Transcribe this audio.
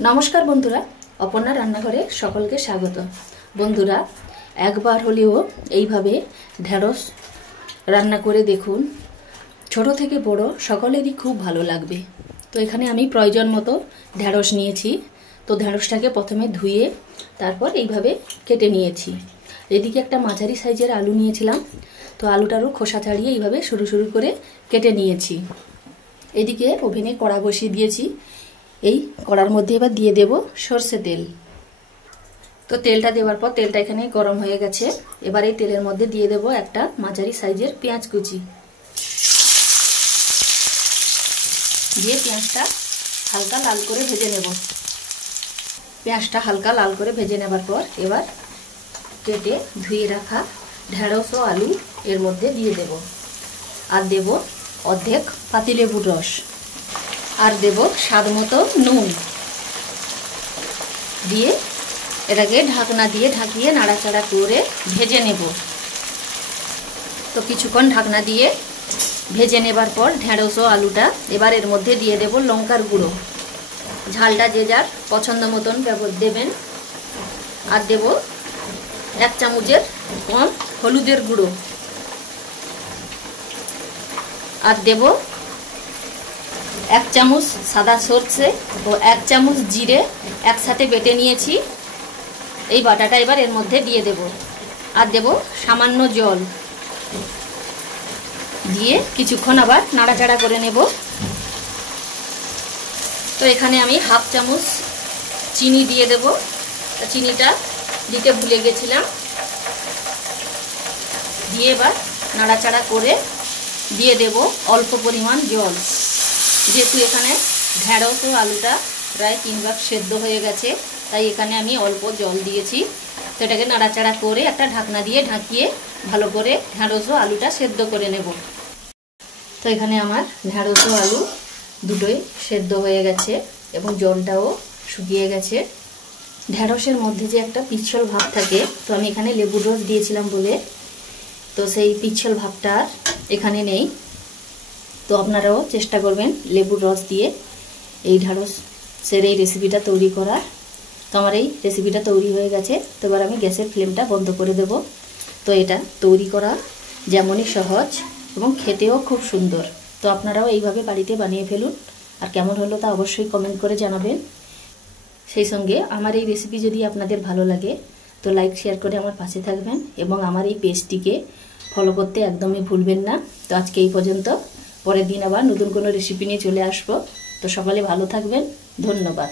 नमस्कार बंधुरा अपना रान्नाघरे सकलके स्वागत। बंधुरा एकबार हलेओ এইভাবে ঢেঁড়স রান্না করে দেখুন, ছোট থেকে বড় সকলেরই খুব ভালো লাগবে। তো এখানে আমি প্রয়োজন মতো ঢেঁড়স নিয়েছি। তো ঢেঁড়সটাকে প্রথমে ধুয়ে তারপর এইভাবে কেটে নিয়েছি। এদিকে একটা মাঝারি সাইজের আলু নিয়েছিলাম, তো আলুটারও খোসা ছাড়িয়ে এইভাবে সরু সরু করে কেটে নিয়েছি। এদিকে ওভেনে কড়া বসিয়ে দিয়েছি। এই কড়ার মধ্যে এবার দিয়ে দেব সরষে তেল। তো তেলটা দেওয়ার পর তেলটা এখানে গরম হয়ে গেছে। এবার এই তেলের মধ্যে দিয়ে দেব একটা মাঝারি সাইজের পেঁয়াজ কুচি, দিয়ে পেঁয়াজটা হালকা লাল করে ভেজে নেব। পেঁয়াজটা হালকা লাল করে ভেজে নেবার পর এবার কেটে ধুয়ে রাখা ঢেঁড়স ও আলু এর মধ্যে দিয়ে দেব। আর দেব অর্ধেক পাতিলেবুর রস, আর দেব স্বাদ মতো নুন। দিয়ে এটাকে ঢাকনা দিয়ে ঢাকিয়ে নাড়াচাড়া করে ভেজে নেব। তো কিছুক্ষণ ঢাকনা দিয়ে ভেজে নেবার পর ঢেঁড়স ও আলুটা এবার এর মধ্যে দিয়ে দেব লঙ্কার গুঁড়ো। ঝালটা যে যার পছন্দ মতন দেবেন। আর দেব 1 চামচের কম হলুদের গুঁড়ো। আর দেব 1 চামচ সাদা সর্ষে ও 1 চামচ জিরে একসাথে বেটে নিয়েছি। এই বাটাটা এবার এর মধ্যে দিয়ে দেব। আর দেব সামান্য জল, দিয়ে কিছুক্ষণ আবার নাড়াচাড়া করে নেব। তো এখানে আমি 1/2 চামচ চিনি দিয়ে দেব। চিনিটা দিতে ভুলে গেছিলাম। দিয়ে এবার নাড়াচাড়া করে দিয়ে দেব অল্প পরিমাণ জল। যেহেতু এখানে ঢেঁড়স ও আলুটা প্রায় 3 ভাগ সেদ্ধ হয়ে গেছে, তাই এখানে আমি অল্প জল দিয়েছি। তো এটাকে নাড়াচাড়া করে একটা ঢাকনা দিয়ে ঢাকিয়ে ভালো করে ঢেঁড়স ও আলুটা সেদ্ধ করে নেব। তো এখানে আমার ঢেঁড়স ও আলু দুটোই সেদ্ধ হয়ে গেছে এবং জলটাও শুকিয়ে গেছে। ঢেঁড়সের মধ্যে যে একটা পিচ্ছল ভাব থাকে, তো আমি এখানে লেবুর রস দিয়েছিলাম বলে তো সেই পিচ্ছল ভাবটা এখানে নেই। তো আপনারাও চেষ্টা করবেন লেবুর রস দিয়ে এই ঢেঁড়সের এই রেসিপিটা তৈরি করার। তো আমার এই রেসিপিটা তৈরি হয়ে গেছে। তো এবার আমি গ্যাসের ফ্লেমটা বন্ধ করে দেব। তো এটা তৈরি করা যেমনই সহজ এবং খেতেও খুব সুন্দর। তো আপনারাও এইভাবে বাড়িতে বানিয়ে ফেলুন। আর কেমন হলো তা অবশ্যই কমেন্ট করে জানাবেন। সেই সঙ্গে আমার এই রেসিপি যদি আপনাদের ভালো লাগে তো লাইক শেয়ার করে আমার পাশে থাকবেন এবং আমার এই পেজটিকে ফলো করতে একদমই ভুলবেন না। তো আজকে এই পর্যন্ত, পরের দিন আবার নতুন কোনো রেসিপি নিয়ে চলে আসবো। তো সকলে ভালো থাকবেন। ধন্যবাদ।